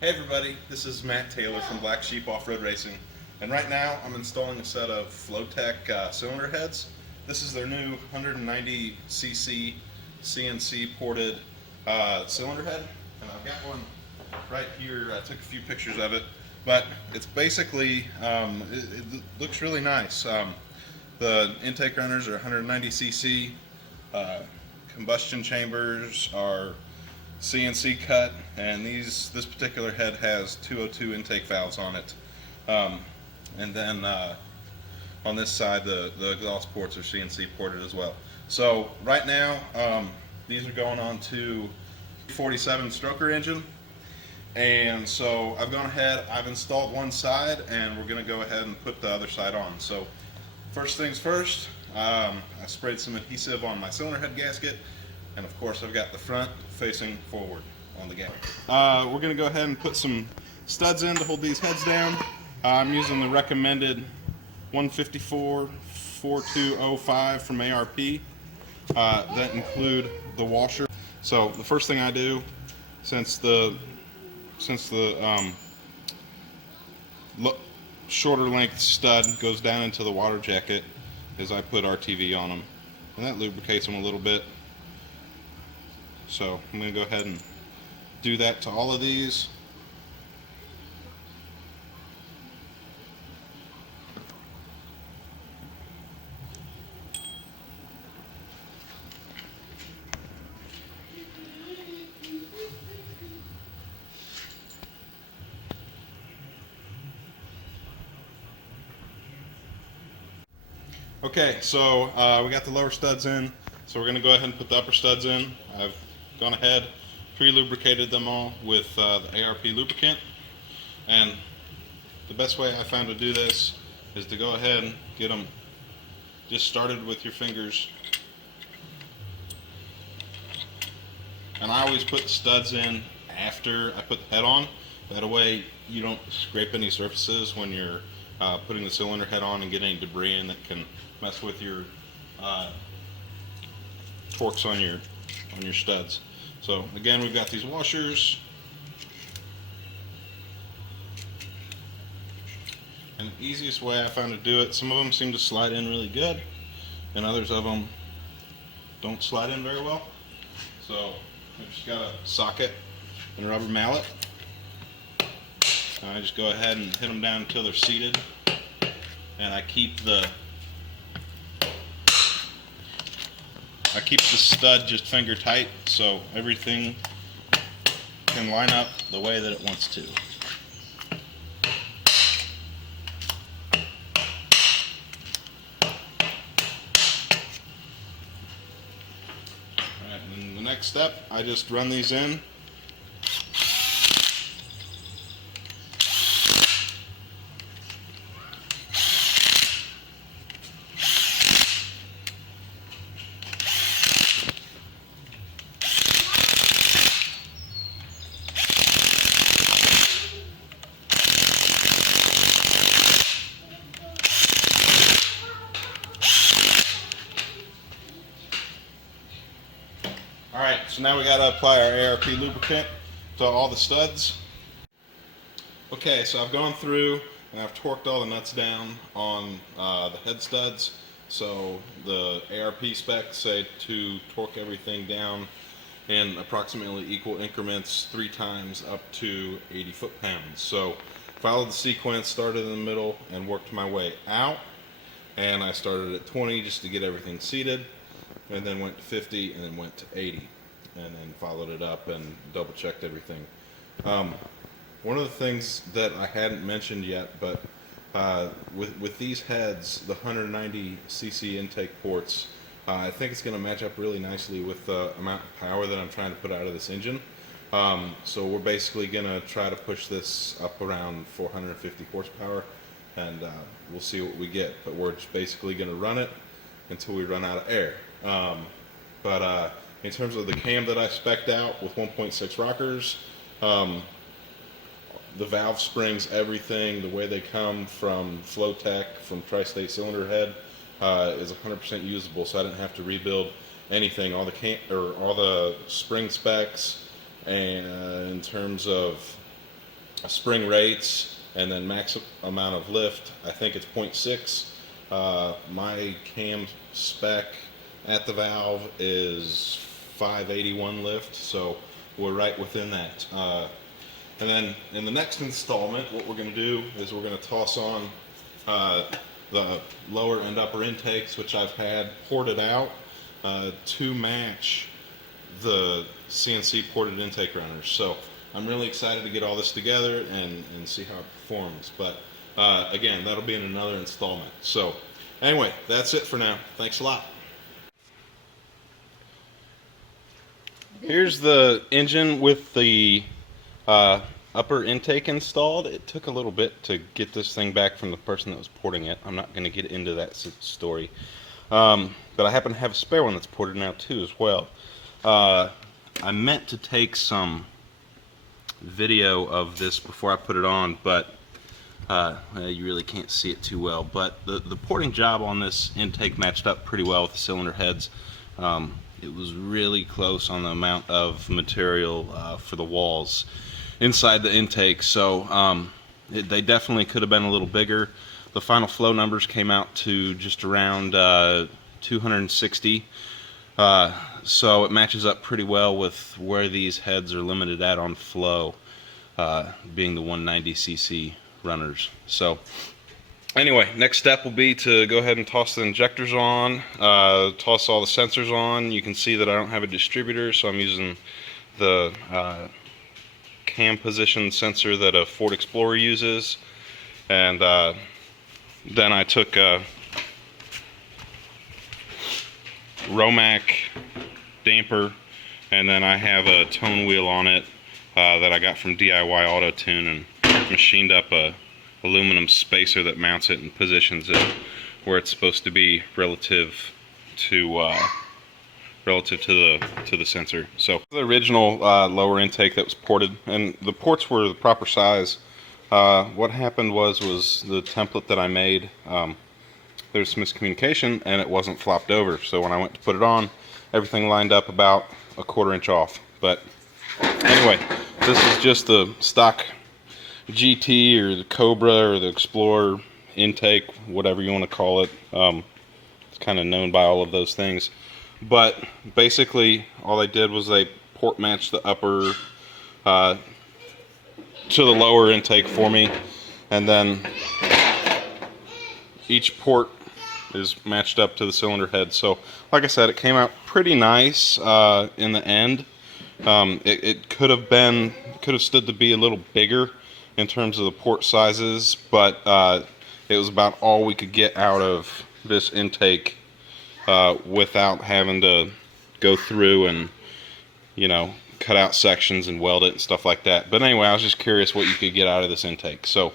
Hey everybody, this is Matt Taylor from Black Sheep Off-Road Racing, and right now I'm installing a set of Flo-Tek cylinder heads. This is their new 190cc CNC ported cylinder head, and I've got one right here. I took a few pictures of it, but it's basically, it looks really nice. The intake runners are 190cc, combustion chambers are CNC cut, and this particular head has 202 intake valves on it, and then on this side the exhaust ports are CNC ported as well. So right now these are going on to 47 stroker engine, and so I've gone ahead, I've installed one side, and we're going to go ahead and put the other side on. So first things first, I sprayed some adhesive on my cylinder head gasket. And of course I've got the front facing forward on the gasket. We're going to go ahead and put some studs in to hold these heads down. I'm using the recommended 154-4205 from ARP. That include the washer. So the first thing I do, since the shorter length stud goes down into the water jacket, is I put RTV on them, and that lubricates them a little bit. So I'm going to go ahead and do that to all of these. Okay, so we got the lower studs in, so we're going to go ahead and put the upper studs in. I've gone ahead, pre-lubricated them all with the ARP lubricant, and the best way I found to do this is to go ahead and get them just started with your fingers, and I always put the studs in after I put the head on. That way you don't scrape any surfaces when you're putting the cylinder head on and get any debris in that can mess with your torques on your studs. So again, we've got these washers, and the easiest way I found to do it, some of them seem to slide in really good, and others of them don't slide in very well. So I just got a socket and a rubber mallet. I just go ahead and hit them down until they're seated, and I keep the stud just finger tight so everything can line up the way that it wants to. Alright, and the next step, I just run these in. Alright, so now we got to apply our ARP lubricant to all the studs. Okay, so I've gone through and I've torqued all the nuts down on the head studs. So the ARP specs say to torque everything down in approximately equal increments 3 times up to 80 foot-pounds. So followed the sequence, started in the middle and worked my way out. And I started at 20 just to get everything seated, and then went to 50, and then went to 80, and then followed it up and double checked everything. One of the things that I hadn't mentioned yet, but with these heads, the 190cc intake ports, I think it's going to match up really nicely with the amount of power that I'm trying to put out of this engine. So we're basically going to try to push this up around 450 horsepower, and we'll see what we get. But we're just basically going to run it until we run out of air. But in terms of the cam that I spec'd out with 1.6 rockers, the valve springs, everything, the way they come from Flo-Tek, from Tri-State Cylinder Head, is 100% usable, so I didn't have to rebuild anything. All the spring specs, and in terms of spring rates, and then max amount of lift, I think it's 0.6. My cam spec at the valve is 581 lift, so we're right within that. And then in the next installment, what we're going to do is we're going to toss on the lower and upper intakes, which I've had ported out to match the CNC ported intake runners. So I'm really excited to get all this together and see how it performs. But again, that'll be in another installment. So anyway, that's it for now. Thanks a lot. Here's the engine with the upper intake installed. It took a little bit to get this thing back from the person that was porting it. I'm not going to get into that story. But I happen to have a spare one that's ported now too as well. I meant to take some video of this before I put it on, but you really can't see it too well. But the porting job on this intake matched up pretty well with the cylinder heads. It was really close on the amount of material for the walls inside the intake, so they definitely could have been a little bigger. The final flow numbers came out to just around 260, so it matches up pretty well with where these heads are limited at on flow, being the 190cc runners. So anyway, next step will be to go ahead and toss the injectors on, toss all the sensors on. You can see that I don't have a distributor, so I'm using the cam position sensor that a Ford Explorer uses. And then I took a Romac damper, and then I have a tone wheel on it that I got from DIY Auto Tune, and machined up a aluminum spacer that mounts it and positions it where it's supposed to be relative to the sensor. So the original lower intake that was ported, and the ports were the proper size. What happened was the template that I made, there's some miscommunication and it wasn't flopped over. So when I went to put it on, everything lined up about a 1/4 inch off. But anyway, this is just the stock GT or the Cobra or the Explorer intake, whatever you want to call it. It's kind of known by all of those things. But basically, all they did was they port matched the upper to the lower intake for me, and then each port is matched up to the cylinder head. So, like I said, it came out pretty nice in the end. It could have stood to be a little bigger in terms of the port sizes, but it was about all we could get out of this intake without having to go through and, you know, cut out sections and weld it and stuff like that. But anyway, I was just curious what you could get out of this intake. So